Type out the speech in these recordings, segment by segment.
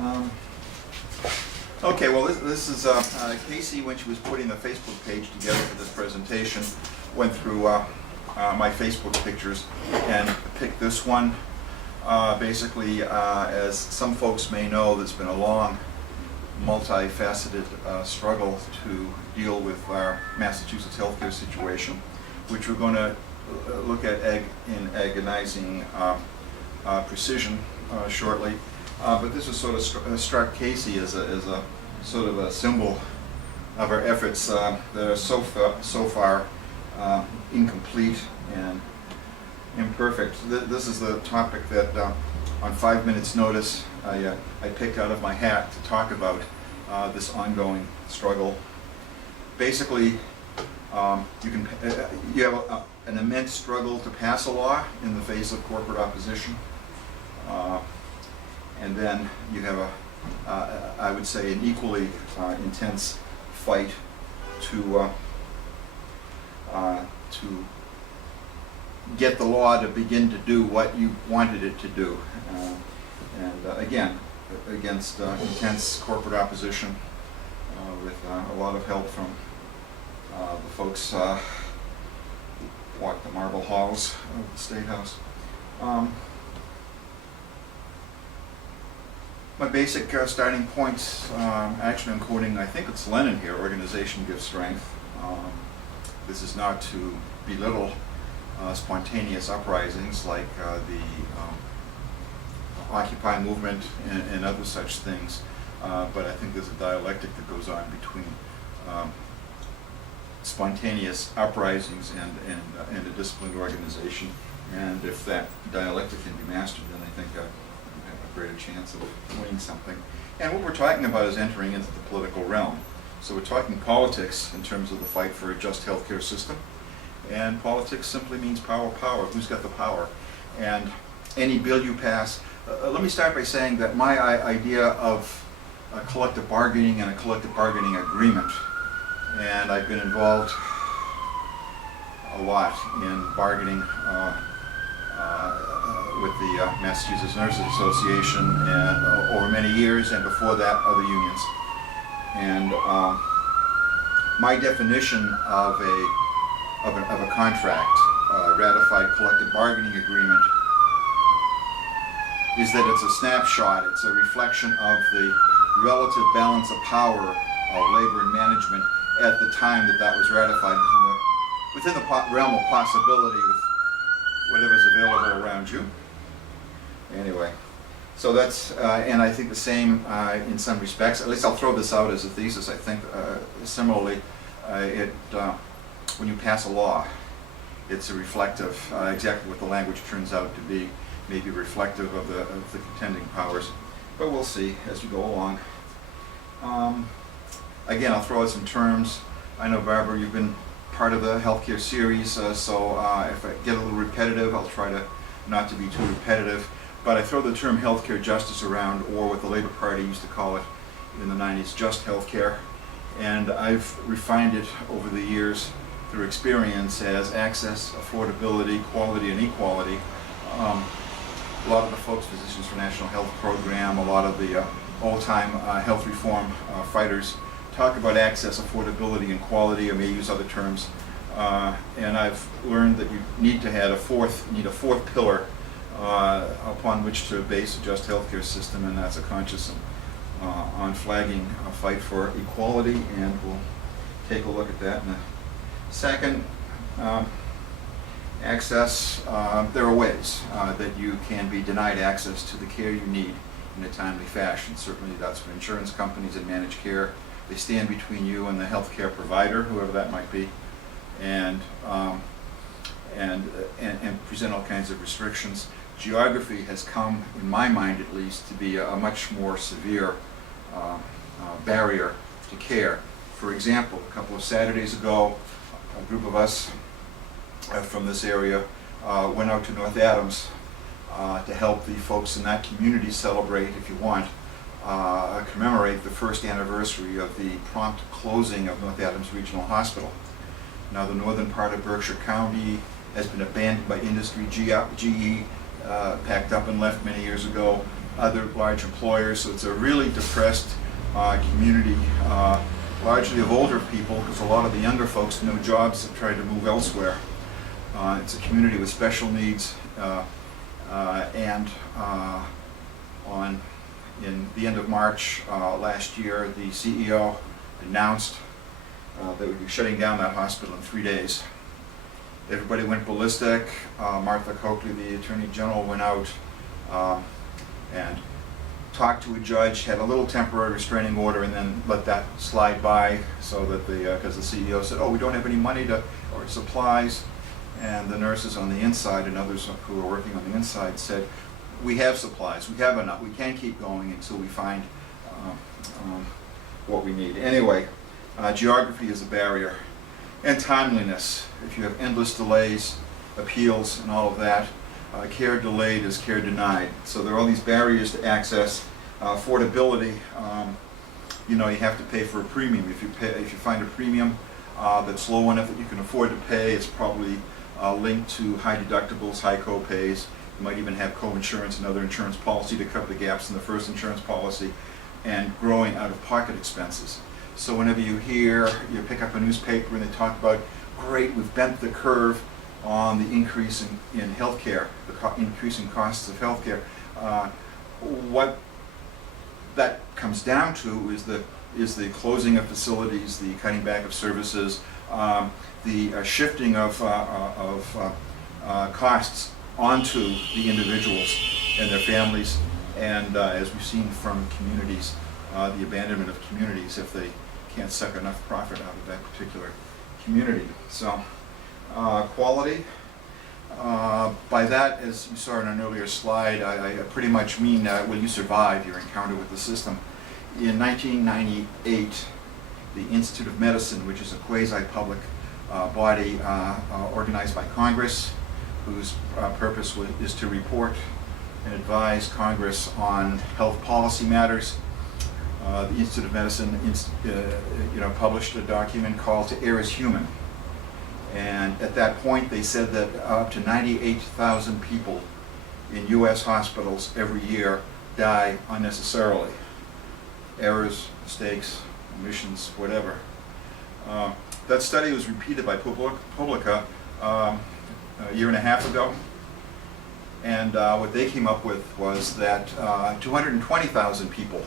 Um, okay, well this is Casey, when she was putting the Facebook page together for this presentation, went through my Facebook pictures and picked this one. Basically, as some folks may know, there's been a long, multifaceted struggle to deal with our Massachusetts healthcare situation, which we're going to look at in agonizing precision shortly. But this was sort of struck Casey as a sort of a symbol of our efforts that are so far incomplete and imperfect. This is the topic that on 5 minutes notice I picked out of my hat to talk about this ongoing struggle. Basically, you have an immense struggle to pass a law in the face of corporate opposition, and then you have I would say, an equally intense fight to get the law to begin to do what you wanted it to do, and again, against intense corporate opposition, with a lot of help from the folks who walk the marble halls of the State House. My basic starting points, actually I'm quoting, I think it's Lenin here, organization gives strength. This is not to belittle spontaneous uprisings like the Occupy movement and other such things, but I think there's a dialectic that goes on between spontaneous uprisings and a disciplined organization, and if that dialectic can be mastered, then I think we have a greater chance of winning something. And what we're talking about is entering into the political realm. So we're talking politics in terms of the fight for a just healthcare system. And politics simply means power, power. Who's got the power? And any bill you pass, let me start by saying that my idea of collective bargaining and a collective bargaining agreement, and I've been involved a lot in bargaining with the Massachusetts Nurses Association and, over many years, and before that other unions. And my definition of a contract, ratified collective bargaining agreement, is that it's a snapshot, it's a reflection of the relative balance of power of labor and management at the time that was ratified, within the realm of possibility with whatever's available around you. Anyway, so that's, and I think the same in some respects, at least I'll throw this out as a thesis. I think similarly, when you pass a law, it's a reflective, exactly what the language turns out to be, maybe reflective of the contending powers, but we'll see as we go along. Again, I'll throw out some terms. I know, Barbara, you've been part of the healthcare series, so if I get a little repetitive, I'll try to not to be too repetitive, but I throw the term healthcare justice around, or what the Labor Party used to call it in the 90s, just healthcare, and I've refined it over the years through experience as access, affordability, quality, and equality. A lot of the folks, Physicians for National Health Program, a lot of the old-time health reform fighters talk about access, affordability, and quality, or may use other terms. And I've learned that you need to have a fourth pillar upon which to base a just healthcare system, and that's a conscious and unflagging fight for equality, and we'll take a look at that in a second. Access, there are ways that you can be denied access to the care you need in a timely fashion. Certainly that's for insurance companies and managed care. They stand between you and the healthcare provider, whoever that might be, and present all kinds of restrictions. Geography has come, in my mind at least, to be a much more severe barrier to care. For example, a couple of Saturdays ago, a group of us from this area went out to North Adams to help the folks in that community celebrate, if you want, commemorate the first anniversary of the prompt closing of North Adams Regional Hospital. Now, the northern part of Berkshire County has been abandoned by industry. GE packed up and left many years ago, other large employers. So it's a really depressed community, largely of older people, because a lot of the younger folks, no jobs, have tried to move elsewhere. It's a community with special needs, and in the end of March last year, the CEO announced that would be shutting down that hospital in 3 days. Everybody went ballistic. Martha Coakley, the Attorney General, went out and talked to a judge, had a little temporary restraining order, and then let that slide by, so that because the CEO said, "Oh, we don't have any money or supplies," and the nurses on the inside and others who were working on the inside said, "We have supplies. We have enough. We can't keep going until we find what we need." Anyway, geography is a barrier, and timeliness. If you have endless delays, appeals, and all of that, care delayed is care denied. So there are all these barriers to access. Affordability, you have to pay for a premium. If you find a premium that's low enough that you can afford to pay, it's probably linked to high deductibles, high co-pays. You might even have co-insurance and other insurance policy to cover the gaps in the first insurance policy, and growing out-of-pocket expenses. So whenever you pick up a newspaper and they talk about, great, we've bent the curve on the increase in healthcare, the increasing costs of healthcare, what that comes down to is the closing of facilities, the cutting back of services, the shifting of costs onto the individuals and their families, and as we've seen from communities, the abandonment of communities if they can't suck enough profit out of that particular community. So quality, by that, as you saw in an earlier slide, I pretty much mean will you survive your encounter with the system. In 1998, the Institute of Medicine, which is a quasi-public body organized by Congress, whose purpose is to report and advise Congress on health policy matters. The Institute of Medicine published a document called "To Err is Human." And at that point they said that up to 98,000 people in U.S. hospitals every year die unnecessarily. Errors, mistakes, omissions, whatever. That study was repeated by Publica a year and a half ago, and what they came up with was that 220,000 people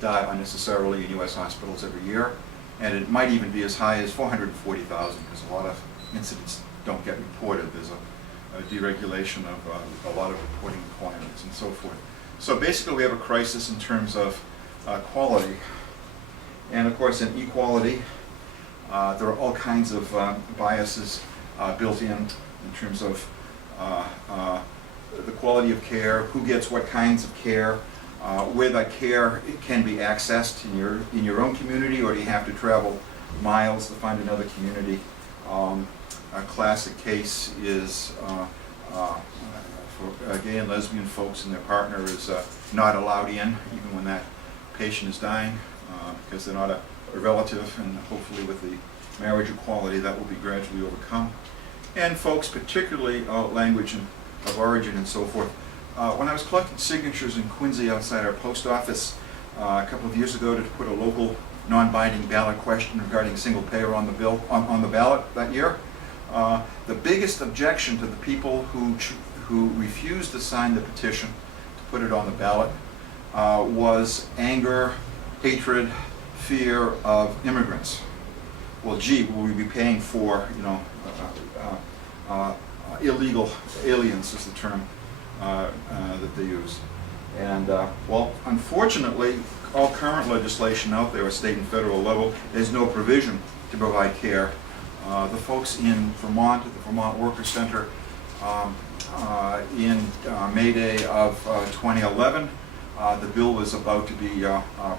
die unnecessarily in U.S. hospitals every year, and it might even be as high as 440,000, because a lot of incidents don't get reported. There's a deregulation of a lot of reporting requirements and so forth. So basically we have a crisis in terms of quality, and of course in equality there are all kinds of biases built in terms of the quality of care, who gets what kinds of care, where that care can be accessed in your own community, or do you have to travel miles to find another community. A classic case is for gay and lesbian folks and their partner is not allowed in, even when that patient is dying, because they're not a relative, and hopefully with the marriage equality that will be gradually overcome. And folks, particularly language of origin and so forth. When I was collecting signatures in Quincy outside our post office a couple of years ago to put a local non-binding ballot question regarding single payer on the ballot that year, the biggest objection to the people who refused to sign the petition to put it on the ballot was anger, hatred, fear of immigrants. Well, gee, will we be paying for illegal aliens, is the term that they use. And well, unfortunately, all current legislation out there at state and federal level, there's no provision to provide care. The folks in Vermont at the Vermont Workers Center in May Day of 2011, the bill was about to be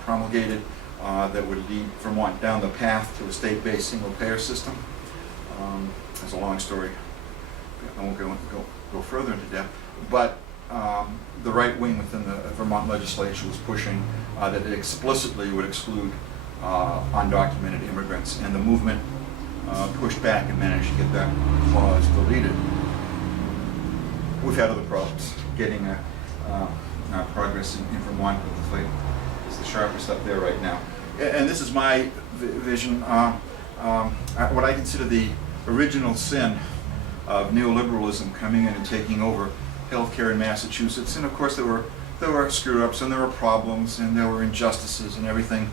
promulgated that would lead Vermont down the path to a state-based single-payer system. It's a long story. I won't go further into depth, but the right wing within the Vermont legislature was pushing that it explicitly would exclude undocumented immigrants, and the movement pushed back and managed to get that clause deleted. We've had other problems getting progress in Vermont, but the fight is the sharpest up there right now. And this is my vision. What I consider the original sin of neoliberalism coming in and taking over healthcare in Massachusetts. And of course there were screw-ups and there were problems and there were injustices and everything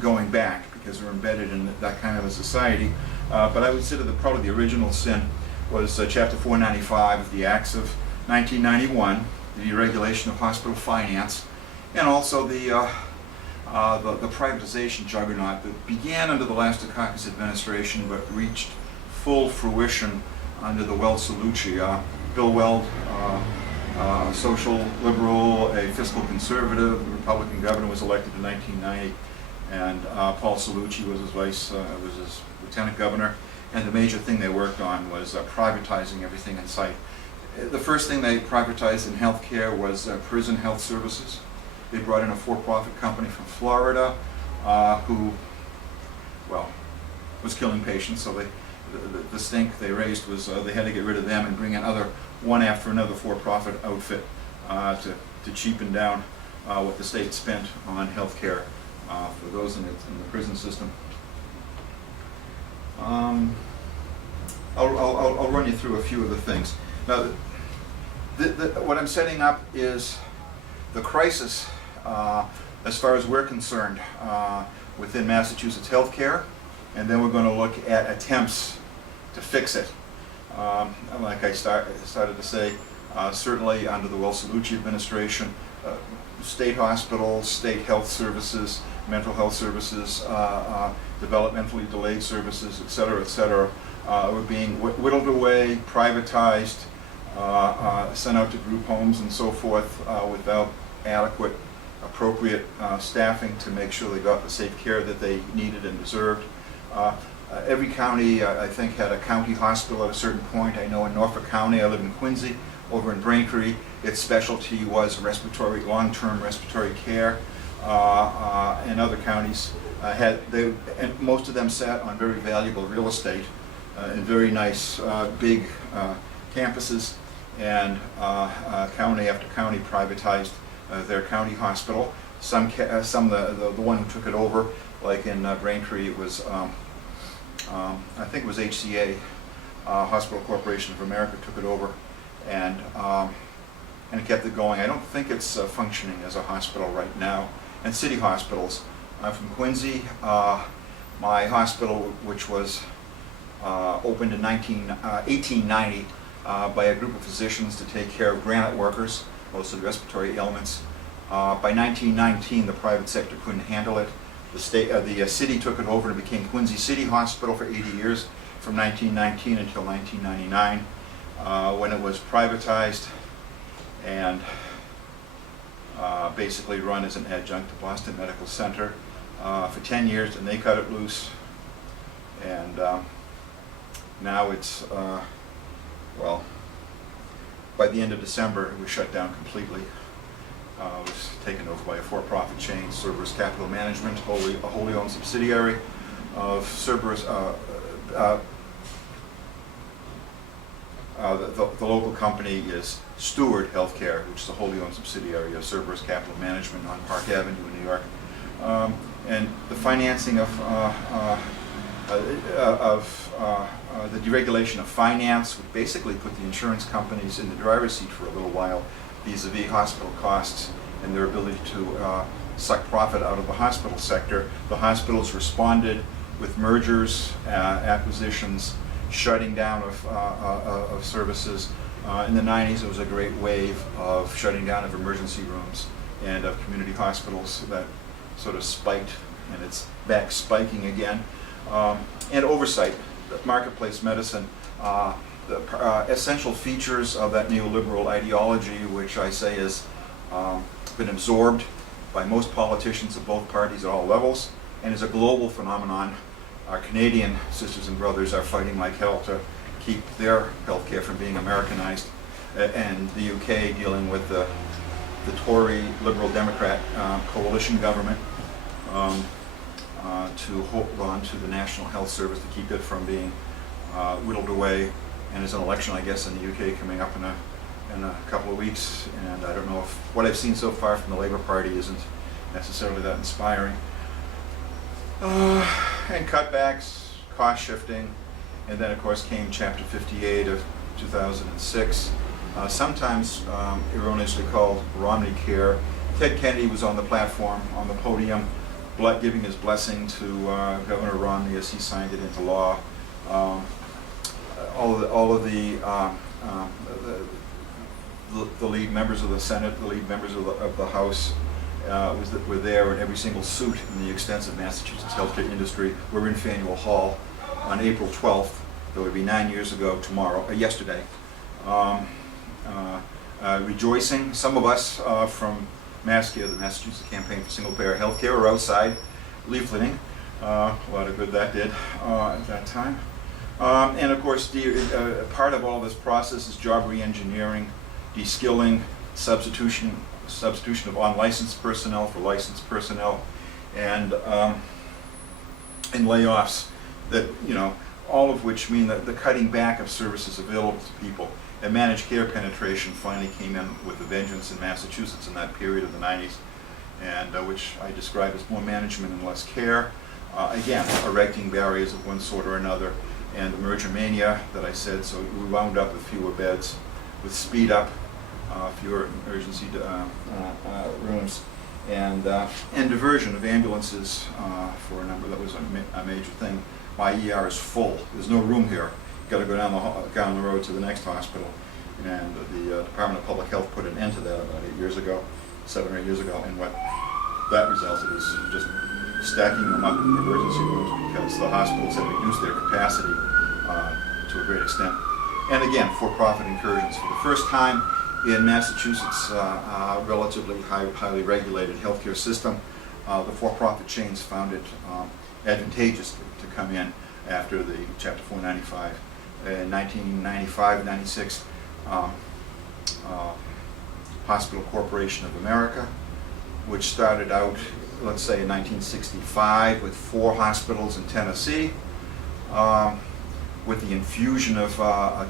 going back, because we're embedded in that kind of a society. But I would consider that probably the original sin was Chapter 495 of the Acts of 1991, the deregulation of hospital finance, and also the privatization juggernaut that began under the last Dukakis administration but reached full fruition under the Weld-Cellucci. Bill Weld, social liberal, a fiscal conservative, the Republican governor, was elected in 1990, and Paul Cellucci was his lieutenant governor, and the major thing they worked on was privatizing everything in sight. The first thing they privatized in healthcare was prison health services. They brought in a for-profit company from Florida who, well, was killing patients, so the stink they raised was they had to get rid of them and bring in one after another for-profit outfit to cheapen down what the state spent on healthcare for those in the prison system. I'll run you through a few of the things. Now, what I'm setting up is the crisis, as far as we're concerned, within Massachusetts healthcare, and then we're going to look at attempts to fix it. Like I started to say, certainly under the Weld-Cellucci administration, state hospitals, state health services, mental health services, developmentally delayed services, et cetera, were being whittled away, privatized, sent out to group homes and so forth without adequate, appropriate staffing to make sure they got the safe care that they needed and deserved. Every county, I think, had a county hospital at a certain point. I know in Norfolk County, I live in Quincy, over in Braintree, its specialty was long-term respiratory care, and other counties and most of them sat on very valuable real estate in very nice big campuses, and county after county privatized their county hospital. The one who took it over, like in Braintree, it was I think it was HCA, Hospital Corporation of America, took it over, and it kept it going. I don't think it's functioning as a hospital right now. And city hospitals. I'm from Quincy. My hospital, which was opened in 1890 by a group of physicians to take care of granite workers, mostly respiratory ailments. By 1919, the private sector couldn't handle it. The city took it over and it became Quincy City Hospital for 80 years, from 1919 until 1999, when it was privatized and basically run as an adjunct to Boston Medical Center for 10 years, and they cut it loose. And now it's, well, by the end of December, it was shut down completely. It was taken over by a for-profit chain, Cerberus Capital Management, a wholly owned subsidiary of Cerberus. The local company is Steward Healthcare, which is a wholly owned subsidiary of Cerberus Capital Management on Park Avenue in New York. And the financing of the deregulation of finance would basically put the insurance companies in the driver's seat for a little while, vis-a-vis hospital costs and their ability to suck profit out of the hospital sector. The hospitals responded with mergers, acquisitions, shutting down of services. In the 90s, there was a great wave of shutting down of emergency rooms and of community hospitals that sort of spiked, and it's back spiking again. And oversight, marketplace medicine, the essential features of that neoliberal ideology, which I say has been absorbed by most politicians of both parties at all levels, and is a global phenomenon. Our Canadian sisters and brothers are fighting like hell to keep their healthcare from being Americanized, and the UK dealing with the Tory Liberal Democrat coalition government to hold on to the National Health Service to keep it from being whittled away. And there's an election, I guess, in the UK coming up in a couple of weeks, and I don't know if what I've seen so far from the Labor Party isn't necessarily that inspiring. And cutbacks, cost shifting, and then of course came Chapter 58 of 2006, sometimes erroneously called Romney Care. Ted Kennedy was on the platform, on the podium, giving his blessing to Governor Romney as he signed it into law. All of the lead members of the Senate, the lead members of the House were there, and every single suit in the extensive Massachusetts healthcare industry were in Faneuil Hall on April 12th. That would be 9 years ago yesterday. Rejoicing. Some of us from MassCare, the Massachusetts Campaign for Single Payer Healthcare, were outside leafleting. A lot of good that did at that time. And of course, part of all this process is job re-engineering, de-skilling, substitution of unlicensed personnel for licensed personnel, and layoffs that, all of which mean that the cutting back of services available to people. And managed care penetration finally came in with a vengeance in Massachusetts in that period of the 90s, and which I describe as more management and less care. Again, erecting barriers of one sort or another, and the merger mania that I said, so we wound up with fewer beds, with speed up, fewer emergency rooms, and diversion of ambulances for a number. That was a major thing. My ER is full. There's no room here. Got to go down the road to the next hospital. And the Department of Public Health put an end to that about 7 or 8 years ago, and what that resulted is just stacking them up in the emergency rooms because the hospitals have reduced their capacity to a great extent. And again, for-profit incursions. For the first time in Massachusetts' relatively highly regulated healthcare system, the for-profit chains found it advantageous to come in after the Chapter 495. In 1995-96, Hospital Corporation of America, which started out, let's say, in 1965 with 4 hospitals in Tennessee, with the infusion of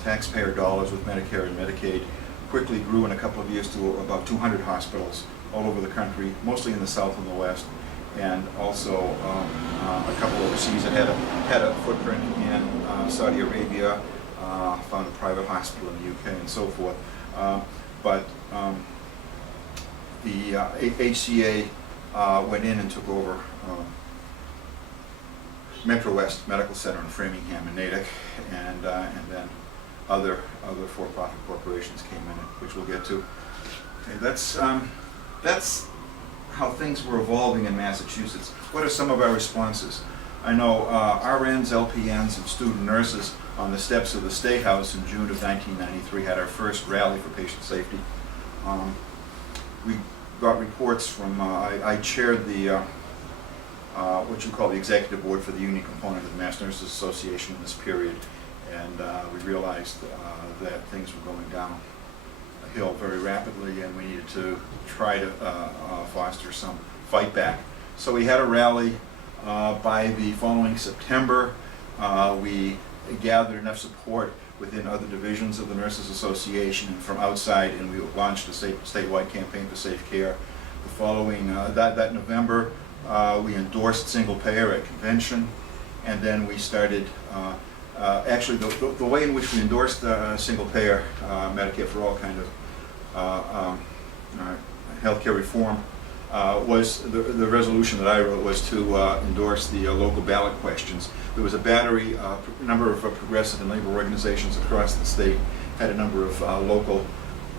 taxpayer dollars with Medicare and Medicaid, quickly grew in a couple of years to about 200 hospitals all over the country, mostly in the South and the West, and also a couple overseas. It had a footprint in Saudi Arabia, found a private hospital in the UK, and so forth. But the HCA went in and took over Metro West Medical Center in Framingham and Natick, and then other for-profit corporations came in, which we'll get to. Okay, that's how things were evolving in Massachusetts. What are some of our responses? I know RNs, LPNs, and student nurses on the steps of the State House in June of 1993 had our first rally for patient safety. We got reports from, I chaired the, what you call the executive board for the union component of the Mass Nurses Association in this period, and we realized that things were going down a hill very rapidly, and we needed to try to foster some fight back. So we had a rally. By the following September, we gathered enough support within other divisions of the Nurses Association and from outside, and we launched a statewide campaign for safe care. The following, that November, we endorsed single payer at convention, and then we started, actually the way in which we endorsed single payer, Medicare for all kind of healthcare reform, was the resolution that I wrote was to endorse the local ballot questions. There was a number of progressive and labor organizations across the state had a number of local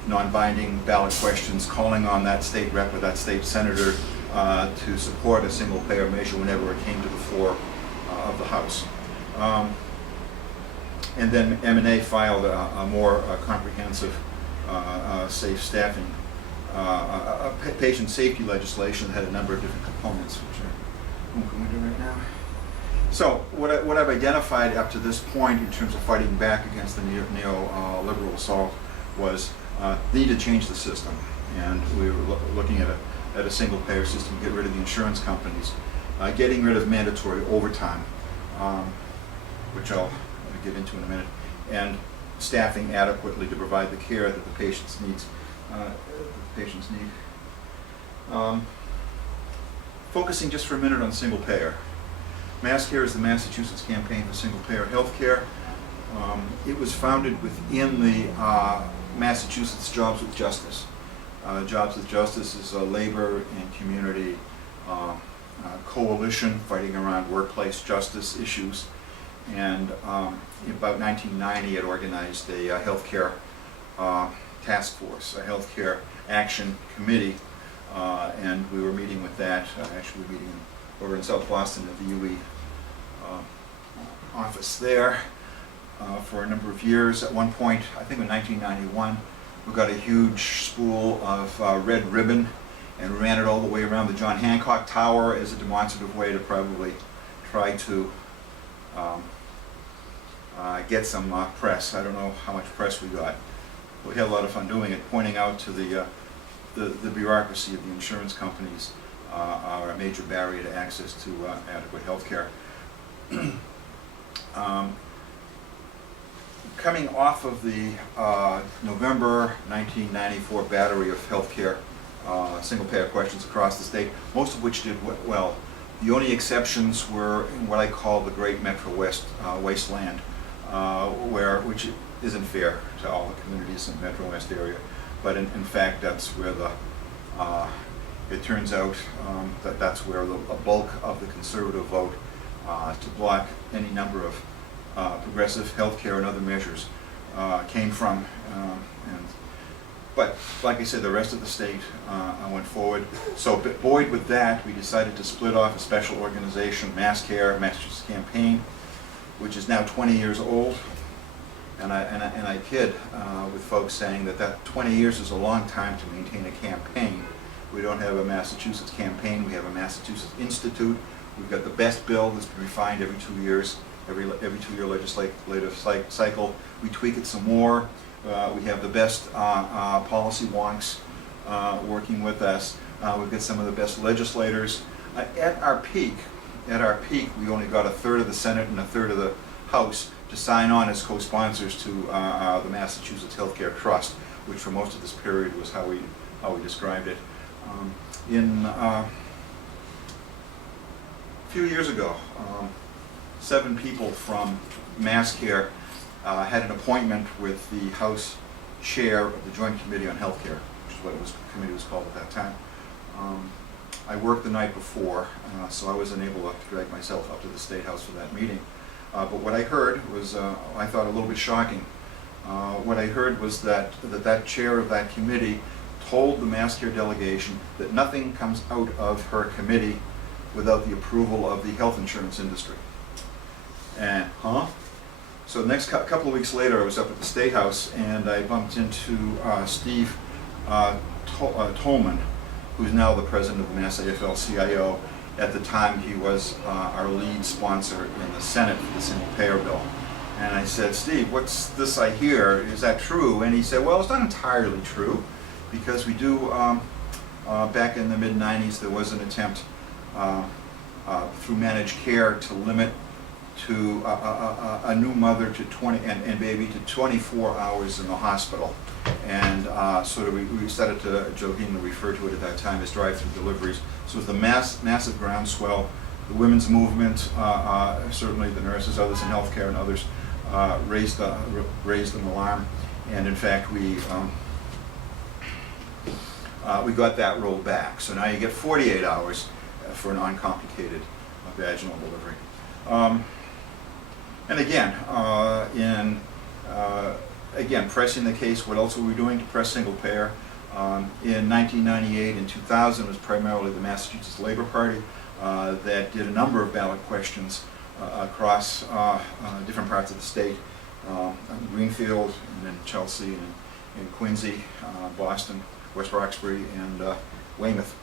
non-binding ballot questions calling on that state rep or that state senator to support a single payer measure whenever it came to the floor of the House. And then M&A filed a more comprehensive safe staffing patient safety legislation that had a number of different components, which are, can we do right now? So what I've identified up to this point in terms of fighting back against the neoliberal assault was the need to change the system, and we were looking at a single payer system, get rid of the insurance companies, getting rid of mandatory overtime, which I'll get into in a minute, and staffing adequately to provide the care that the patients need. Focusing just for a minute on single payer. MassCare is the Massachusetts Campaign for Single Payer Healthcare. It was founded within the Massachusetts Jobs with Justice. Jobs with Justice is a labor and community coalition fighting around workplace justice issues. And in about 1990, it organized a healthcare task force, a healthcare action committee, and we were meeting with that. Actually, we were meeting over in South Boston at the UE office there for a number of years. At one point, I think in 1991, we got a huge spool of red ribbon and ran it all the way around the John Hancock Tower as a demonstrative way to probably try to get some press. I don't know how much press we got. We had a lot of fun doing it, pointing out to the bureaucracy of the insurance companies are a major barrier to access to adequate health care. Coming off of the November 1994 battery of healthcare single-payer questions across the state, most of which did well. The only exceptions were in what I call the Great Metro West wasteland, which isn't fair to all the communities in the Metro West area, but in fact that's where it turns out that that's where a bulk of the conservative vote to block any number of progressive health care and other measures came from. But like I said, the rest of the state went forward. So buoyed with that, we decided to split off a special organization, MassCare, Massachusetts Campaign, which is now 20 years old. And I kid with folks saying that 20 years is a long time to maintain a campaign. We don't have a Massachusetts campaign, we have a Massachusetts Institute. We've got the best bill that's been refined every 2 years, every 2-year legislative cycle. We tweak it some more. We have the best policy wonks working with us. We've got some of the best legislators. At our peak, we only got 1/3 of the Senate and 1/3 of the House to sign on as co-sponsors to the Massachusetts Healthcare Trust, which for most of this period was how we described it. A few years ago, 7 people from MassCare had an appointment with the House Chair of the Joint Committee on Healthcare, which is what the committee was called at that time. I worked the night before, so I wasn't able to drag myself up to the State House for that meeting. But what I heard was, I thought, a little bit shocking. What I heard was that chair of that committee told the MassCare delegation that nothing comes out of her committee without the approval of the health insurance industry. And, So the next couple of weeks later, I was up at the State House and I bumped into Steve Tolman, who's now the president of the Mass AFL-CIO. At the time, he was our lead sponsor in the Senate for the single payer bill. And I said, Steve, what's this I hear? Is that true? And he said, well, it's not entirely true, because we do, back in the mid-90s, there was an attempt through managed care to limit to a new mother to 20 and baby to 24 hours in the hospital. And sort of we started to jokingly refer to it at that time as drive-through deliveries. So it was the massive groundswell. The women's movement, certainly the nurses, others in healthcare and others, raised an alarm. And in fact, we got that rolled back. So now you get 48 hours for an uncomplicated vaginal delivery. And again, again, pressing the case, what else were we doing to press single payer? In 1998 and 2000, it was primarily the Massachusetts Labor Party that did a number of ballot questions across different parts of the state, Greenfield, and then Chelsea, and Quincy, Boston, West Roxbury, and Weymouth.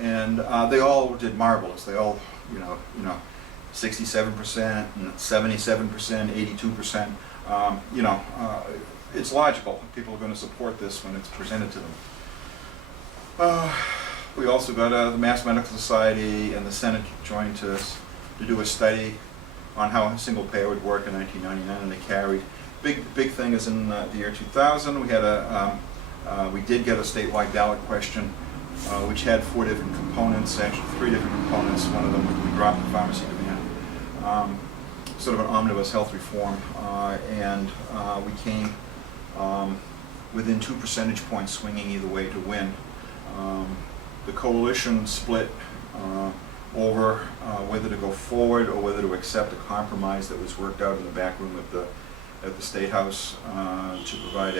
And they all did marvelous. They all, 67%, 77%, 82%. It's logical. People are going to support this when it's presented to them. We also got the Mass Medical Society and the Senate joined to do a study on how single payer would work in 1999, and they carried. big thing is in the year 2000, we had we did get a statewide ballot question, which had 4 different components, actually 3 different components. One of them we dropped the pharmacy demand, sort of an omnibus health reform, and we came within 2 percentage points swinging either way to win. The coalition split over whether to go forward or whether to accept a compromise that was worked out in the back room at the State House to provide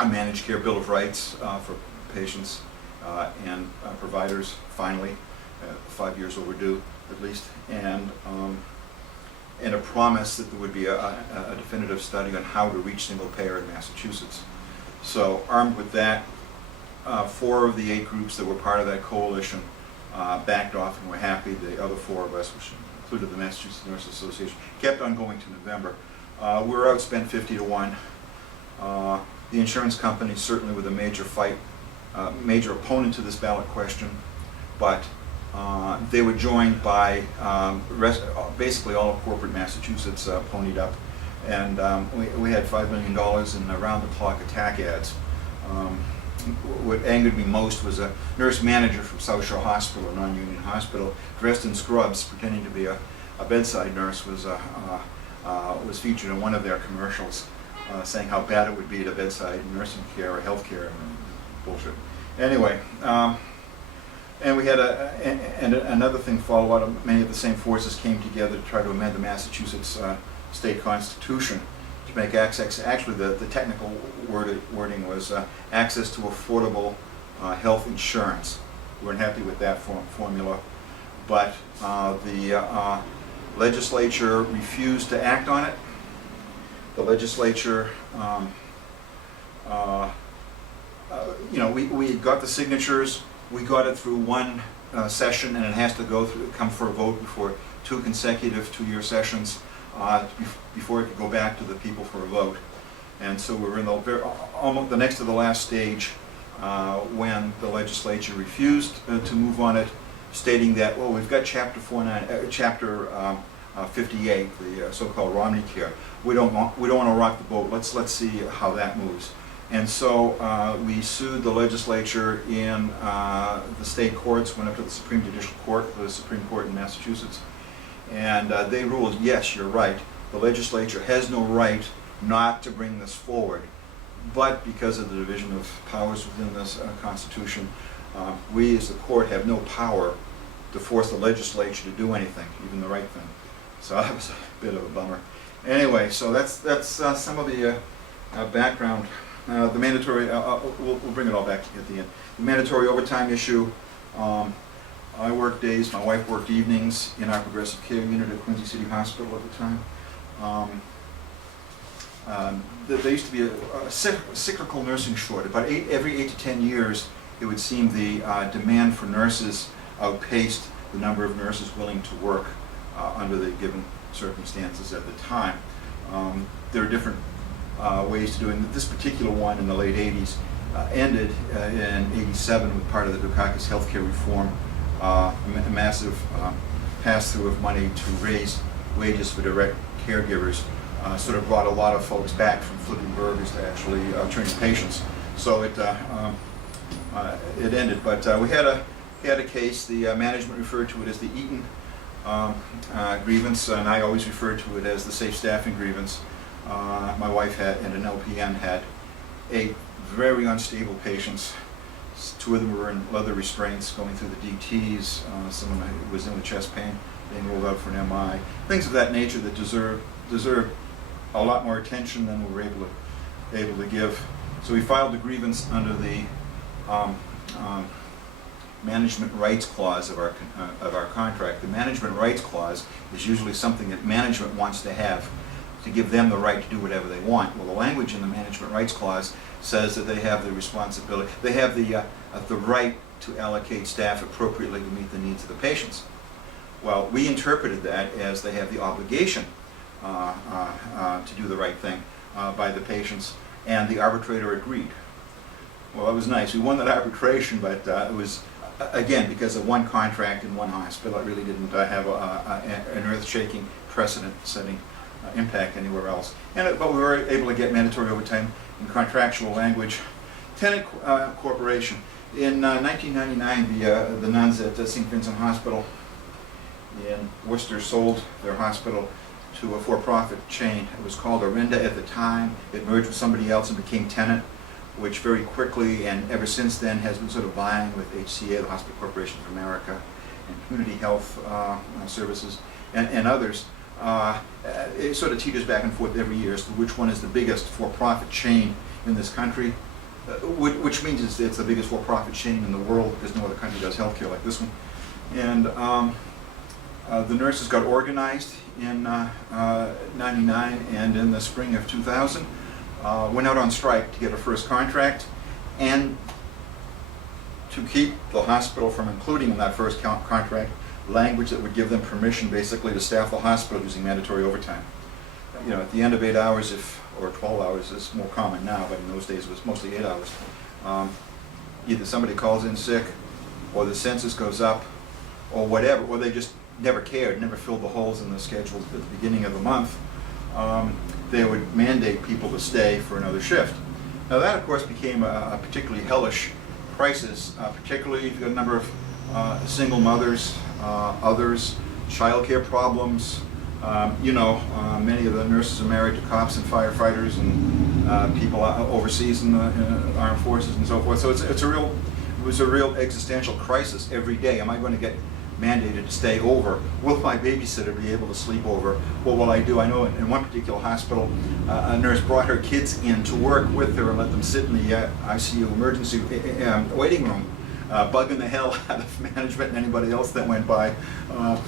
a managed care bill of rights for patients and providers, finally, 5 years overdue at least, and a promise that there would be a definitive study on how to reach single payer in Massachusetts. So armed with that, 4 of the 8 groups that were part of that coalition backed off and were happy. The other 4 of us, which included the Massachusetts Nurses Association, kept on going to November. We were outspent 50 to 1. The insurance companies certainly were the major opponent to this ballot question, but they were joined by basically all of corporate Massachusetts ponied up, and we had $5 million in around-the-clock attack ads. What angered me most was a nurse manager from South Shore Hospital, a non-union hospital, dressed in scrubs, pretending to be a bedside nurse, was featured in one of their commercials, saying how bad it would be to bedside nursing care or health care. Bullshit. Anyway, and we had another thing follow out. Many of the same forces came together to try to amend the Massachusetts state constitution to make access, actually the technical wording was access to affordable health insurance. We weren't happy with that formula, but the legislature refused to act on it. The legislature, we got the signatures, we got it through one session, and it has to come for a vote before 2 consecutive 2-year sessions before it could go back to the people for a vote. And so we were in almost the next to the last stage when the legislature refused to move on it, stating that, well, we've got Chapter 58, the so-called Romney Care. We don't want to rock the boat. Let's see how that moves. And so we sued the legislature in the state courts, went up to the Supreme Judicial Court, the Supreme Court in Massachusetts, and they ruled, yes, you're right. The legislature has no right not to bring this forward, but because of the division of powers within this Constitution, we as the court have no power to force the legislature to do anything, even the right thing. So that was a bit of a bummer. Anyway, so that's some of the background. The mandatory, we'll bring it all back at the end. The mandatory overtime issue, I worked days, my wife worked evenings in our progressive care unit at Quincy City Hospital at the time. There used to be a cyclical nursing shortage. About every 8 to 10 years, it would seem the demand for nurses outpaced the number of nurses willing to work under the given circumstances at the time. There are different ways to do it. This particular one in the late 80s ended in 87 with part of the Dukakis healthcare reform, a massive pass-through of money to raise wages for direct caregivers. Sort of brought a lot of folks back from flipping burgers to actually treating patients. So it ended. But we had a case. The management referred to it as the Eaton grievance, and I always referred to it as the safe staffing grievance. My wife and an LPN had 8 very unstable patients. 2 of them were in leather restraints going through the DTs. Someone was in with chest pain, being rolled out for an MI. Things of that nature that deserve a lot more attention than we were able to give. So we filed the grievance under the management rights clause of our contract. The management rights clause is usually something that management wants to have to give them the right to do whatever they want. Well, the language in the management rights clause says that they have the responsibility, they have the right to allocate staff appropriately to meet the needs of the patients. Well, we interpreted that as they have the obligation to do the right thing by the patients, and the arbitrator agreed. Well, that was nice. We won that arbitration, but it was, again, because of one contract in one hospital. It really didn't have an earth-shaking, precedent-setting impact anywhere else. But we were able to get mandatory overtime in contractual language. Tenet Corporation. In 1999, the nuns at St. Vincent Hospital in Worcester sold their hospital to a for-profit chain. It was called Orinda at the time. It merged with somebody else and became Tenet, which very quickly and ever since then has been sort of vying with HCA, the Hospital Corporation of America, and Community Health Services, and others. It sort of teeters back and forth every year as to which one is the biggest for-profit chain in this country, which means it's the biggest for-profit chain in the world, because no other country does healthcare like this one. And the nurses got organized in '99, and in the spring of 2000 went out on strike to get a first contract and to keep the hospital from including in that first contract language that would give them permission basically to staff the hospital using mandatory overtime. You know, at the end of 8 hours, or 12 hours, is more common now, but in those days it was mostly 8 hours. Either somebody calls in sick, or the census goes up, or whatever, or they just never cared, never filled the holes in the schedule at the beginning of the month. They would mandate people to stay for another shift. Now that, of course, became a particularly hellish crisis, particularly if you've got a number of single mothers, others, childcare problems. Many of the nurses are married to cops and firefighters and people overseas in the armed forces and so forth. So it was a real existential crisis every day. Am I going to get mandated to stay over? Will my babysitter be able to sleep over? What will I do? I know in one particular hospital, a nurse brought her kids in to work with her and let them sit in the ICU emergency waiting room, bugging the hell out of management and anybody else that went by,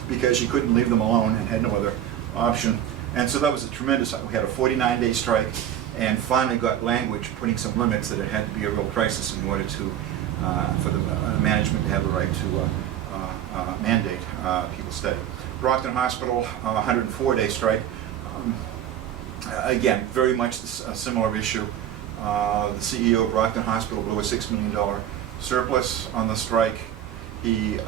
because she couldn't leave them alone and had no other option. And so that was a tremendous, we had a 49-day strike, and finally got language putting some limits that it had to be a real crisis in order to, for the management to have the right to mandate people stay. Brockton Hospital, 104-day strike. Again, very much a similar issue. The CEO of Brockton Hospital blew a $6 million surplus on the strike. He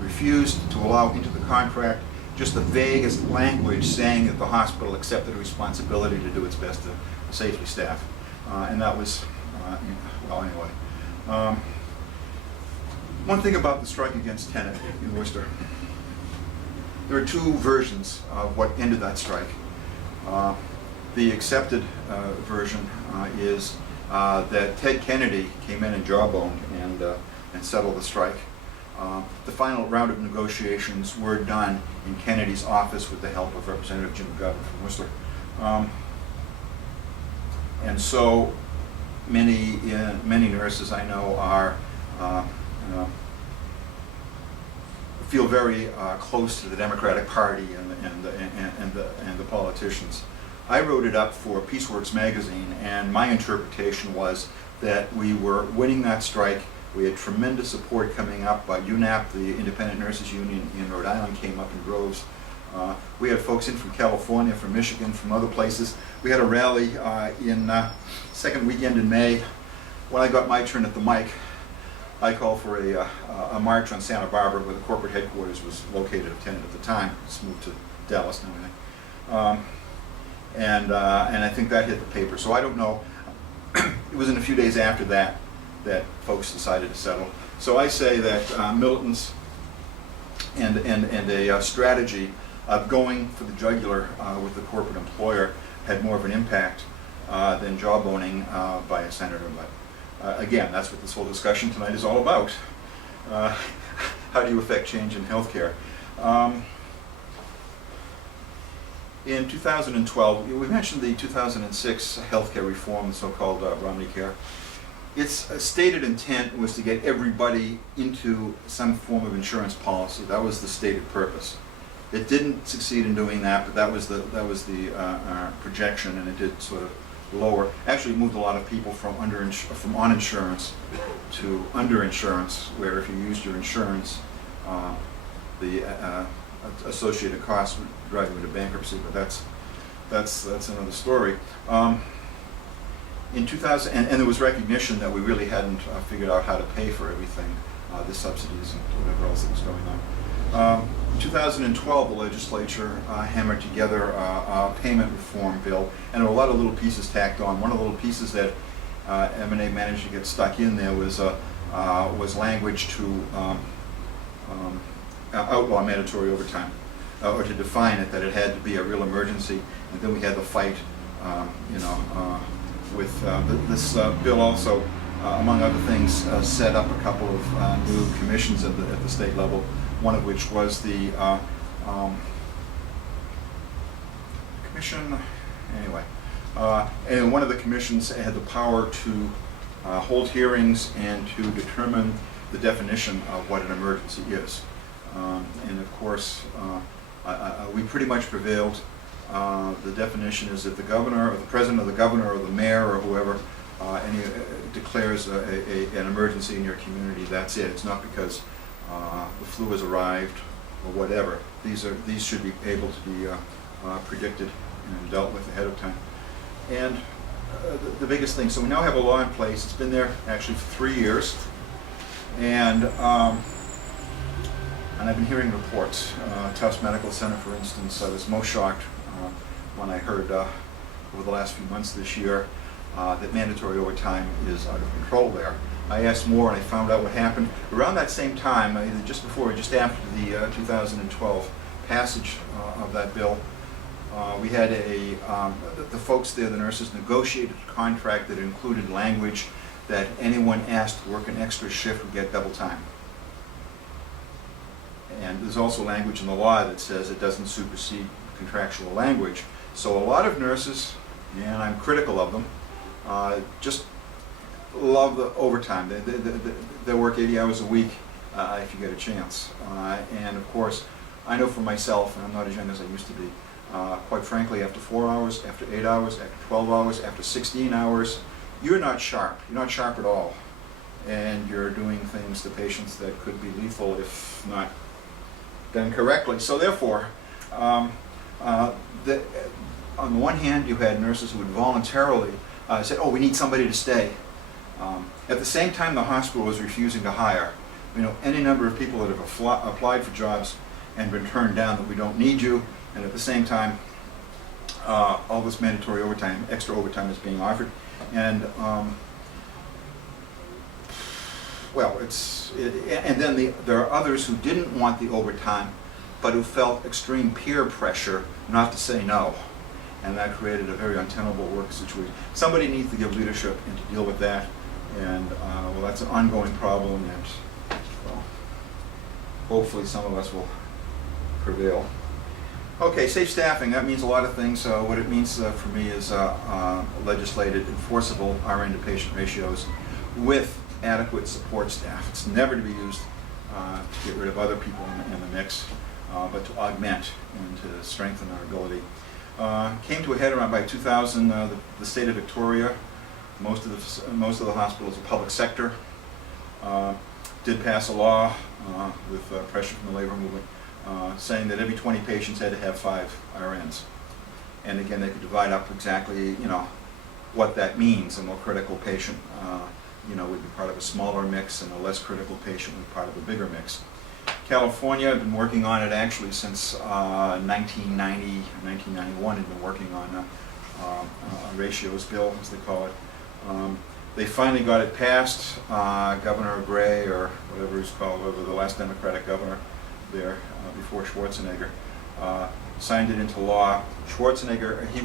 refused to allow into the contract just the vaguest language saying that the hospital accepted a responsibility to do its best to safely staff. And that was, well, anyway. One thing about the strike against Tenet in Worcester. There are two versions of what ended that strike. The accepted version is that Ted Kennedy came in and jawboned and settled the strike. The final round of negotiations were done in Kennedy's office with the help of Representative Jim McGovern from Worcester. And so many nurses I know are feel very close to the Democratic Party and the politicians. I wrote it up for Peaceworks magazine, and my interpretation was that we were winning that strike. We had tremendous support coming up. UNAP, the Independent Nurses Union in Rhode Island, came up in droves. We had folks in from California, from Michigan, from other places. We had a rally in second weekend in May. When I got my turn at the mic, I called for a march on Santa Barbara, where the corporate headquarters was located at Tenet at the time. It's moved to Dallas now, I think. And I think that hit the paper. So I don't know. It was in a few days after that folks decided to settle. So I say that militants and a strategy of going for the jugular with the corporate employer had more of an impact than jawboning by a senator. But again, that's what this whole discussion tonight is all about. How do you affect change in healthcare? In 2012, we mentioned the 2006 healthcare reform, the so-called Romney Care. Its stated intent was to get everybody into some form of insurance policy. That was the stated purpose. It didn't succeed in doing that, but that was the projection, and it did sort of lower. Actually, moved a lot of people from on insurance to underinsurance, where if you used your insurance, the associated costs would drive you into bankruptcy. But that's another story. In 2000, and there was recognition that we really hadn't figured out how to pay for everything, the subsidies and whatever else that was going on. In 2012, the legislature hammered together a payment reform bill, and there were a lot of little pieces tacked on. One of the little pieces that M&A managed to get stuck in there was language to outlaw mandatory overtime, or to define it, that it had to be a real emergency. And then we had the fight, with this bill also, among other things, set up a couple of new commissions at the state level, one of which was the commission, anyway. And one of the commissions had the power to hold hearings and to determine the definition of what an emergency is. And of course, we pretty much prevailed. The definition is that the governor, or the president, or the governor, or the mayor, or whoever declares an emergency in your community. That's it. It's not because the flu has arrived or whatever. These should be able to be predicted and dealt with ahead of time. And the biggest thing, so we now have a law in place. It's been there actually for 3 years, and I've been hearing reports. Tufts Medical Center, for instance, I was most shocked when I heard over the last few months this year that mandatory overtime is out of control there. I asked more, and I found out what happened. Around that same time, either just before or just after the 2012 passage of that bill, we had the folks there, the nurses, negotiated a contract that included language that anyone asked to work an extra shift would get double time. And there's also language in the law that says it doesn't supersede contractual language. So a lot of nurses, and I'm critical of them, just love the overtime. They work 80 hours a week if you get a chance. And of course, I know for myself, and I'm not as young as I used to be, quite frankly, after 4 hours, after 8 hours, after 12 hours, after 16 hours, you're not sharp. You're not sharp at all. And you're doing things to patients that could be lethal if not done correctly. So therefore, on the one hand, you had nurses who would voluntarily say, oh, we need somebody to stay. At the same time, the hospital was refusing to hire. Any number of people that have applied for jobs and been turned down, that we don't need you. And at the same time, all this mandatory overtime, extra overtime is being offered. And and then there are others who didn't want the overtime, but who felt extreme peer pressure not to say no. And that created a very untenable work situation. Somebody needs to give leadership and to deal with that. And that's an ongoing problem, and hopefully some of us will prevail. Okay, safe staffing, that means a lot of things. What it means for me is legislated enforceable RN to patient ratios with adequate support staff. It's never to be used to get rid of other people in the mix, but to augment and to strengthen our ability. Came to a head around by 2000. The state of Victoria, most of the hospitals are public sector, did pass a law with pressure from the labor movement, saying that every 20 patients had to have 5 RNs. And again, they could divide up exactly, what that means. A more critical patient, would be part of a smaller mix, and a less critical patient would be part of a bigger mix. California, I've been working on it actually since 1990, 1991, had been working on a ratios bill, as they call it. They finally got it passed. Governor Gray, or whatever he's called, the last Democratic governor there before Schwarzenegger, signed it into law. Schwarzenegger, he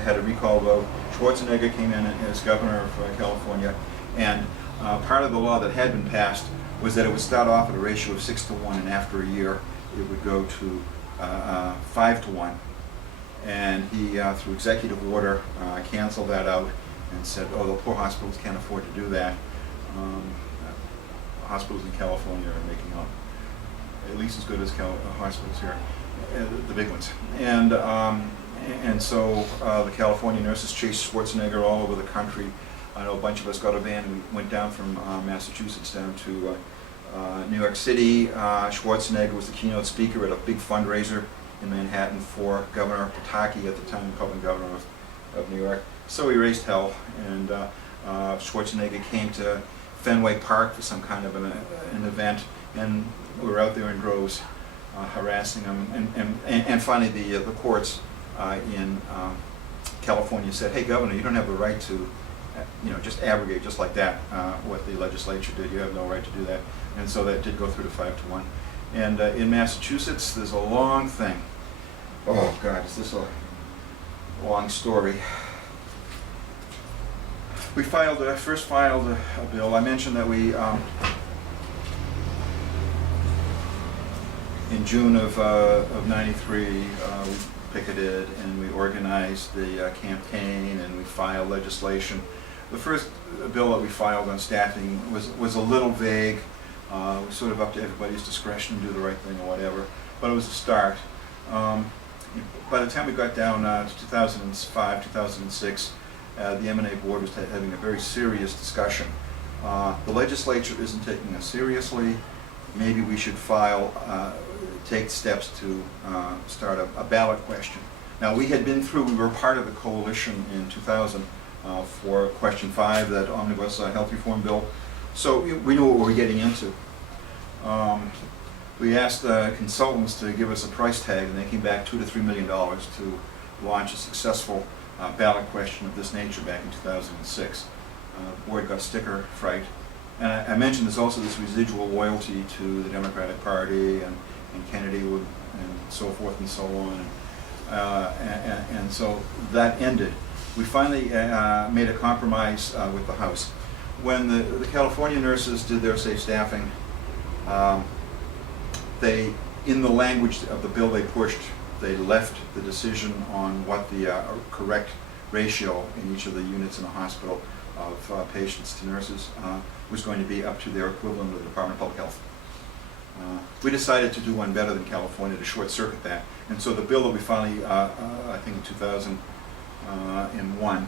had a recall vote. Schwarzenegger came in as governor of California, and part of the law that had been passed was that it would start off at a ratio of 6 to 1, and after a year it would go to 5 to 1. And he, through executive order, canceled that out and said, oh, the poor hospitals can't afford to do that. Hospitals in California are making up at least as good as hospitals here, the big ones. And so the California nurses chased Schwarzenegger all over the country. I know a bunch of us got a van and we went down from Massachusetts down to New York City. Schwarzenegger was the keynote speaker at a big fundraiser in Manhattan for Governor Pataki, at the time Republican governor of New York. So he raised hell, and Schwarzenegger came to Fenway Park for some kind of an event, and we were out there in droves. harassing them, and finally the courts in California said, hey Governor, you don't have the right to just abrogate just like that what the legislature did. You have no right to do that. And so that did go through to 5-1. And in Massachusetts, there's a long thing. Oh God, is this a long story? We first filed a bill. I mentioned that we, in June of '93, we picketed and we organized the campaign and we filed legislation. The first bill that we filed on staffing was a little vague. It was sort of up to everybody's discretion to do the right thing or whatever, but it was a start. By the time we got down to 2005, 2006, the M&A board was having a very serious discussion. The legislature isn't taking us seriously. Maybe we should take steps to start a ballot question. Now we were part of the coalition in 2000 for question 5, that omnibus health reform bill. So we knew what we were getting into. We asked consultants to give us a price tag, and they came back $2 to $3 million to launch a successful ballot question of this nature back in 2006. The board got sticker fright. And I mentioned there's also this residual loyalty to the Democratic Party and Kennedy and so forth and so on. And so that ended. We finally made a compromise with the House. When the California nurses did their safe staffing, in the language of the bill they pushed, they left the decision on what the correct ratio in each of the units in a hospital of patients to nurses was going to be up to their equivalent of the Department of Public Health. We decided to do one better than California to short circuit that, and so the bill that we finally, I think in 2001,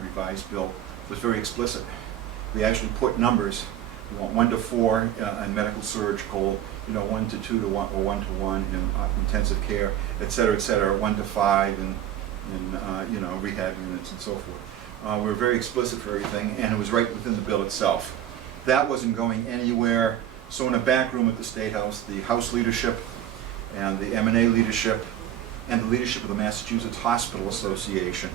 revised bill was very explicit. We actually put numbers. We want 1 to 4 in medical surgical, 1 to 2 to 1 or 1 to 1 in intensive care, et cetera, 1 to 5 in rehab units and so forth. We were very explicit for everything, and it was right within the bill itself. That wasn't going anywhere. So in a back room at the State House, the House leadership and the M&A leadership and the leadership of the Massachusetts Hospital Association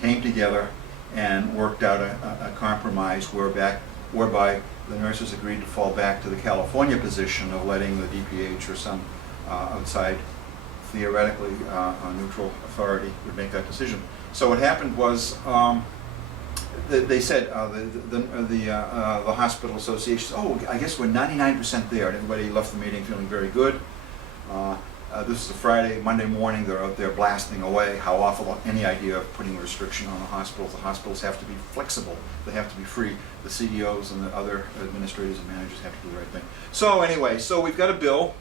came together and worked out a compromise whereby the nurses agreed to fall back to the California position of letting the DPH or some outside, theoretically neutral authority would make that decision. So what happened was they said, the hospital association said, oh, I guess we're 99% there, and everybody left the meeting feeling very good. This is a Friday. Monday morning, they're out there blasting away how awful any idea of putting a restriction on the hospitals. The hospitals have to be flexible. They have to be free. The CEOs and the other administrators and managers have to do the right thing. So anyway, so we've got a bill.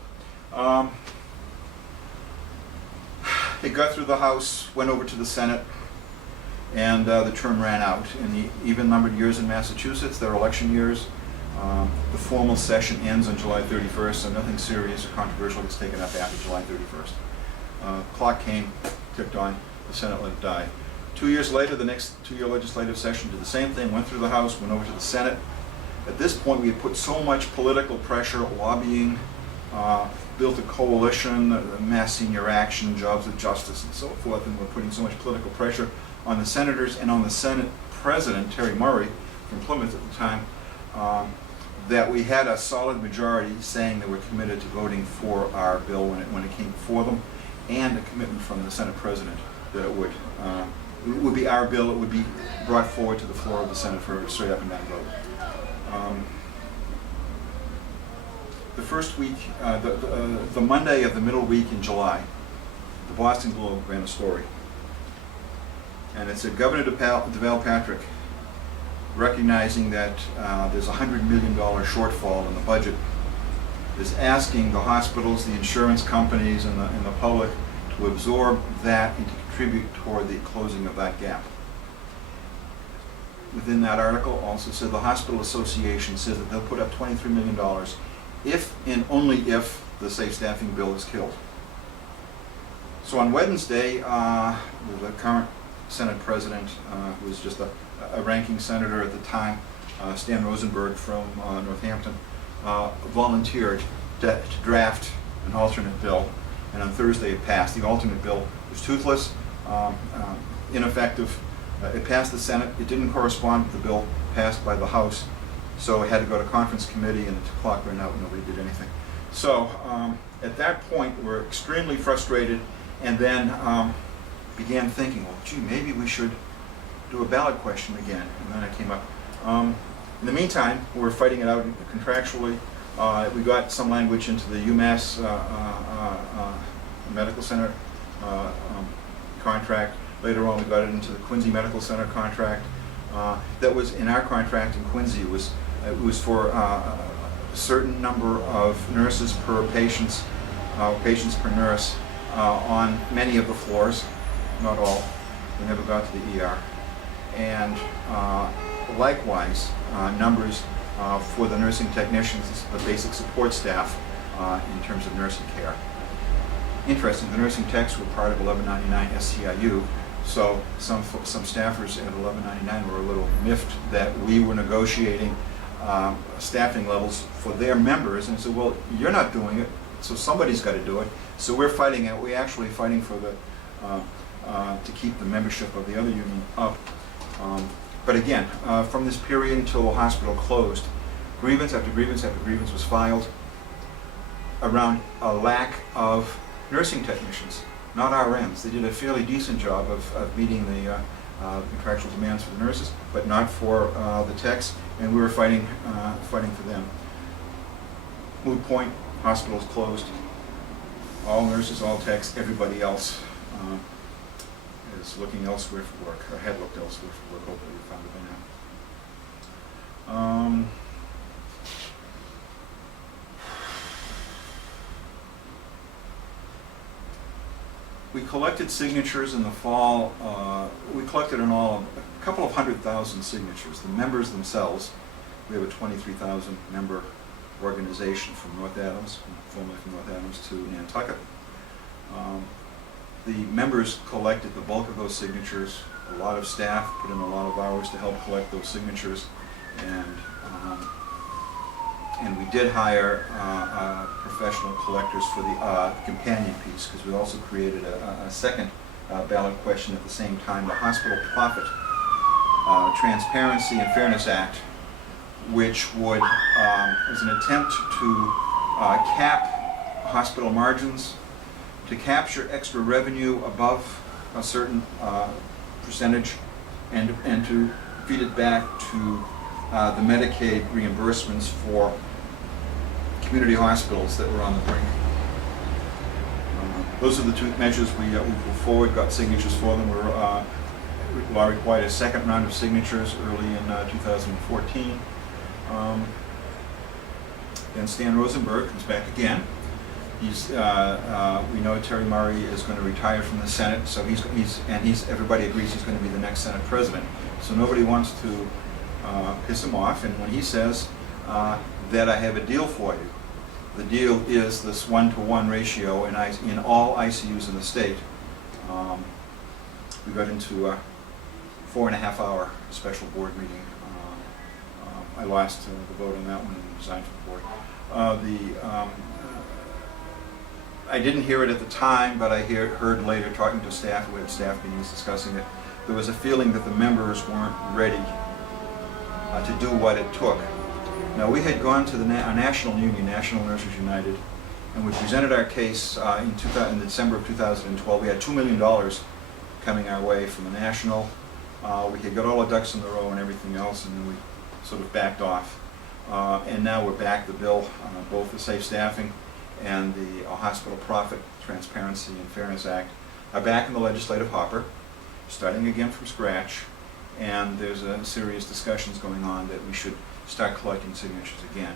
It got through the House, went over to the Senate, and the term ran out. In the even-numbered years in Massachusetts, they're election years. The formal session ends on July 31st, so nothing serious or controversial gets taken up after July 31st. Clock came, ticked on, the Senate let it die. 2 years later, the next 2-year legislative session did the same thing, went through the House, went over to the Senate. At this point, we had put so much political pressure, lobbying, built a coalition, mass senior action, jobs of justice, and so forth, and we're putting so much political pressure on the senators and on the Senate President, Terry Murray, from Plymouth at the time, that we had a solid majority saying they were committed to voting for our bill when it came before them, and a commitment from the Senate President that it would be our bill, it would be brought forward to the floor of the Senate for a straight up and down vote. The first week, the Monday of the middle week in July, the Boston Globe ran a story, and it said, Governor DeVal Patrick, recognizing that there's a $100 million shortfall in the budget, is asking the hospitals, the insurance companies, and the public to absorb that and to contribute toward the closing of that gap. Within that article also said the Hospital Association says that they'll put up $23 million if and only if the safe staffing bill is killed. So on Wednesday, the current Senate President, who was just a ranking senator at the time, Stan Rosenberg from Northampton, volunteered to draft and also alternate bill, and on Thursday it passed. The alternate bill was toothless, ineffective. It passed the Senate. It didn't correspond with the bill passed by the House, so it had to go to conference committee, and the clock ran out and nobody did anything. So at that point, we're extremely frustrated, and then began thinking, well, gee, maybe we should do a ballot question again. And then it came up. In the meantime, we're fighting it out contractually. We got some language into the UMass Medical Center contract. Later on, we got it into the Quincy Medical Center contract. That was in our contract in Quincy. It was for a certain number of nurses per patients per nurse on many of the floors, not all. We never got to the ER. And likewise, numbers for the nursing technicians, the basic support staff in terms of nursing care. Interesting, the nursing techs were part of 1199 SCIU, so some staffers at 1199 were a little miffed that we were negotiating staffing levels for their members, and said, well, you're not doing it, so somebody's got to do it. So we're fighting it. We're actually fighting for the to keep the membership of the other union up. But again, from this period until the hospital closed, grievance after grievance after grievance was filed around a lack of nursing technicians, not RNs. They did a fairly decent job of meeting the contractual demands for the nurses, but not for the techs, and we were fighting for them. Moot point, hospitals closed. All nurses, all techs, everybody else is looking elsewhere for work, or had looked elsewhere for work. Hopefully we found it by now. We collected signatures in the fall. We collected in all a couple of 100,000 signatures. The members themselves, we have a 23,000 member organization from North Adams, formerly from North Adams to Nantucket. The members collected the bulk of those signatures. A lot of staff put in a lot of hours to help collect those signatures, and we did hire professional collectors for the companion piece, because we also created a second ballot question at the same time, the Hospital Profit Transparency and Fairness Act, which would was an attempt to cap hospital margins, to capture extra revenue above a certain percentage, and to feed it back to the Medicaid reimbursements for community hospitals that were on the brink. Those are the two measures we put forward, got signatures for them. We required a second round of signatures early in 2014. Then Stan Rosenberg comes back again. He's, we know Terry Murray is going to retire from the Senate, so everybody agrees he's going to be the next Senate president. So nobody wants to piss him off, and when he says that I have a deal for you, the deal is this 1-to-1 ratio in all ICUs in the state. We got into a 4.5-hour special board meeting. I lost the vote on that one and resigned from the board. I didn't hear it at the time, but I heard later, talking to staff, we had staff meetings discussing it, there was a feeling that the members weren't ready to do what it took. Now, we had gone to the national union, National Nurses United, and we presented our case in December of 2012. We had $2 million coming our way from the national. We had got all the ducks in the row and everything else, and then we sort of backed off. And now we're back. The bill, both the Safe Staffing and the Hospital Profit Transparency and Fairness Act, are back in the legislative hopper, starting again from scratch. And there's a serious discussions going on that we should start collecting signatures again.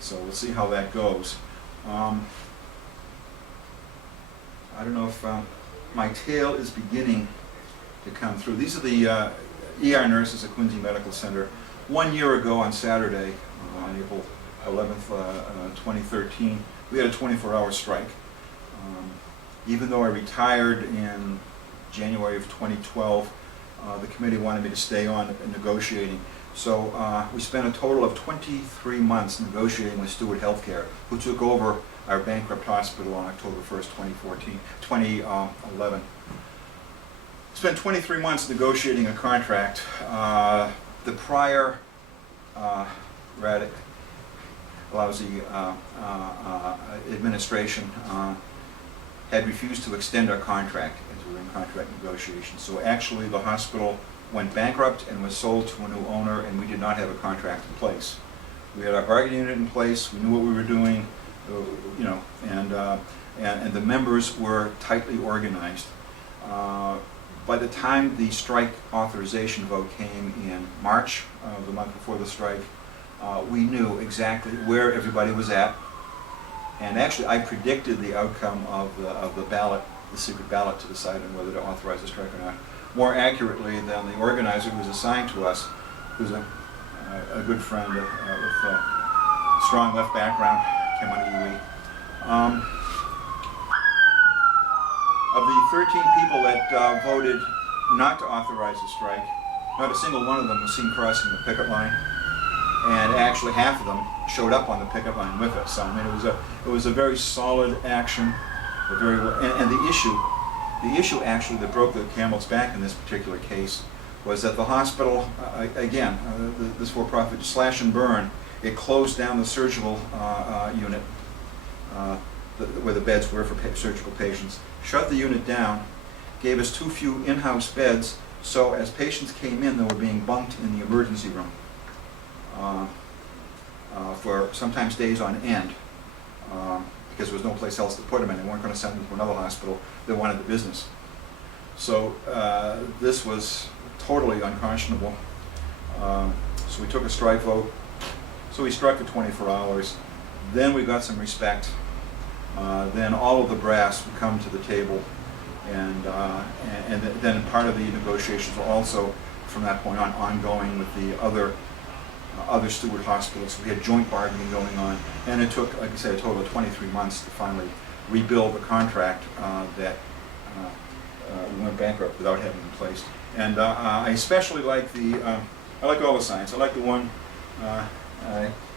So we'll see how that goes. I don't know if my tale is beginning to come through. These are the ER nurses at Quincy Medical Center. 1 year ago on Saturday, on April 11th, 2013, we had a 24-hour strike. Even though I retired in January of 2012, the committee wanted me to stay on negotiating. So we spent a total of 23 months negotiating with Stewart Healthcare, who took over our bankrupt hospital on October 1st, 2011. Spent 23 months negotiating a contract. The prior lousy administration had refused to extend our contract as we were in contract negotiations. So actually the hospital went bankrupt and was sold to a new owner, and we did not have a contract in place. We had our bargaining unit in place, we knew what we were doing, you know, and the members were tightly organized. By the time the strike authorization vote came in March, the month before the strike, we knew exactly where everybody was at. And actually I predicted the outcome of the ballot, the secret ballot, to decide on whether to authorize the strike or not, more accurately than the organizer who was assigned to us, who's a good friend with a strong left background, came out of UE. Of the 13 people that voted not to authorize the strike, not a single one of them was seen crossing the picket line, and actually half of them showed up on the picket line with us. So I mean, it was a very solid action, and the issue actually that broke the camel's back in this particular case was that the hospital, again, this for-profit slash and burn, it closed down the surgical unit where the beds were for surgical patients, shut the unit down, gave us too few in-house beds, so as patients came in, they were being bunked in the emergency room for sometimes days on end, because there was no place else to put them, and they weren't going to send them to another hospital. They wanted the business. So this was totally unconscionable. So we took a strike vote. So we struck for 24 hours. Then we got some respect. Then all of the brass would come to the table, and then part of the negotiations were also, from that point on, ongoing with the other Stewart hospitals. We had joint bargaining going on, and it took, like I said, a total of 23 months to finally rebuild the contract that we went bankrupt without having in place. And I especially like I like all the signs. I like the one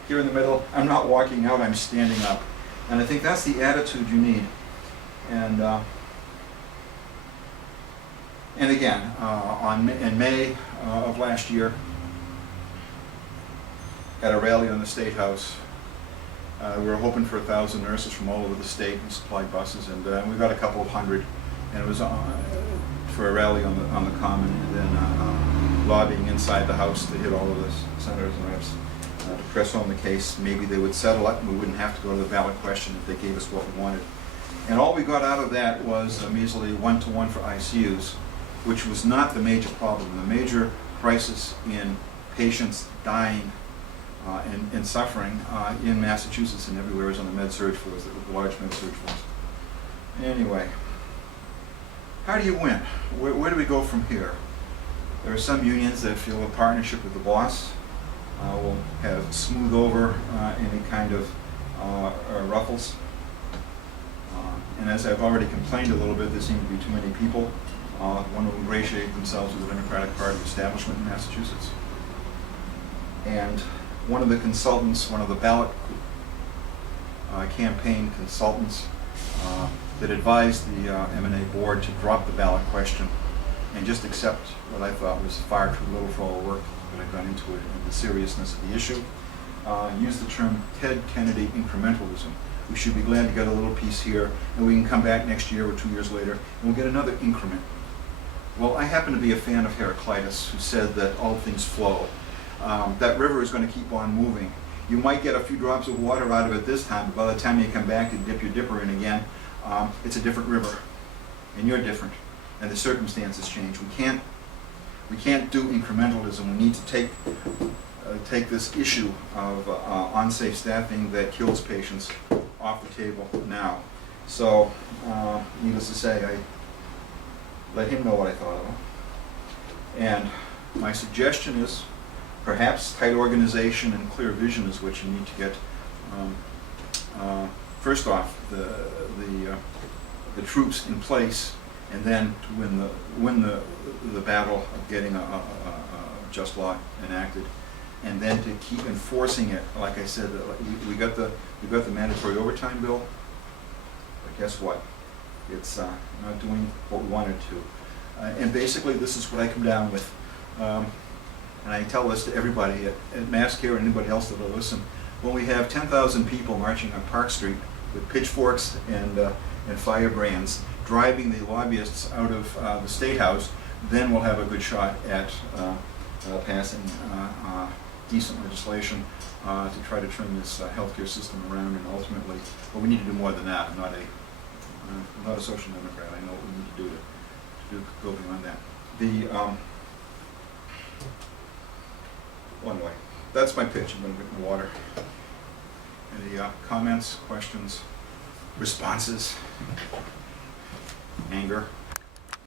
here in the middle. I'm not walking out, I'm standing up. And I think that's the attitude you need. And again, in May of last year, at a rally on the State House, we were hoping for 1,000 nurses from all over the state and supplied buses, and we got a couple of hundred. And it was for a rally on the Common, and then lobbying inside the House to hit all of the senators and reps to press home the case. Maybe they would settle it and we wouldn't have to go to the ballot question if they gave us what we wanted. And all we got out of that was a measly 1-to-1 for ICUs, which was not the major problem. The major crisis in patients dying and suffering in Massachusetts and everywhere is on the med-surg floors, the large med-surg floors. Anyway, how do you win? Where do we go from here? There are some unions that feel a partnership with the boss will have smooth over any kind of ruffles. And as I've already complained a little bit, there seem to be too many people want to ingratiate themselves with the Democratic Party establishment in Massachusetts. And one of the consultants, one of the ballot campaign consultants that advised the M&A board to drop the ballot question and just accept what I thought was far too little for all the work that had gone into it and the seriousness of the issue, used the term Ted Kennedy incrementalism. We should be glad to get a little piece here, and we can come back next year or 2 years later, and we'll get another increment. Well, I happen to be a fan of Heraclitus, who said that all things flow. That river is going to keep on moving. You might get a few drops of water out of it this time, but by the time you come back and dip your dipper in again, it's a different river, and you're different, and the circumstances change. We can't do incrementalism. We need to take this issue of unsafe staffing that kills patients off the table now. So, needless to say, I let him know what I thought of him. And my suggestion is perhaps tight organization and clear vision is what you need to get. First off, the troops in place, and then to win the battle of getting a just law enacted. and then to keep enforcing it. Like I said, we got the mandatory overtime bill, but guess what? It's not doing what we wanted to. And basically, this is what I come down with. And I tell this to everybody at MassCare and anybody else that will listen. When we have 10,000 people marching on Park Street with pitchforks and firebrands, driving the lobbyists out of the State House, then we'll have a good shot at passing decent legislation to try to turn this healthcare system around. And ultimately, well, we need to do more than that. I'm not a social democrat. I know what we need to do to go beyond that. Anyway, that's my pitch. I'm going to get in the water. Any comments, questions, responses, anger?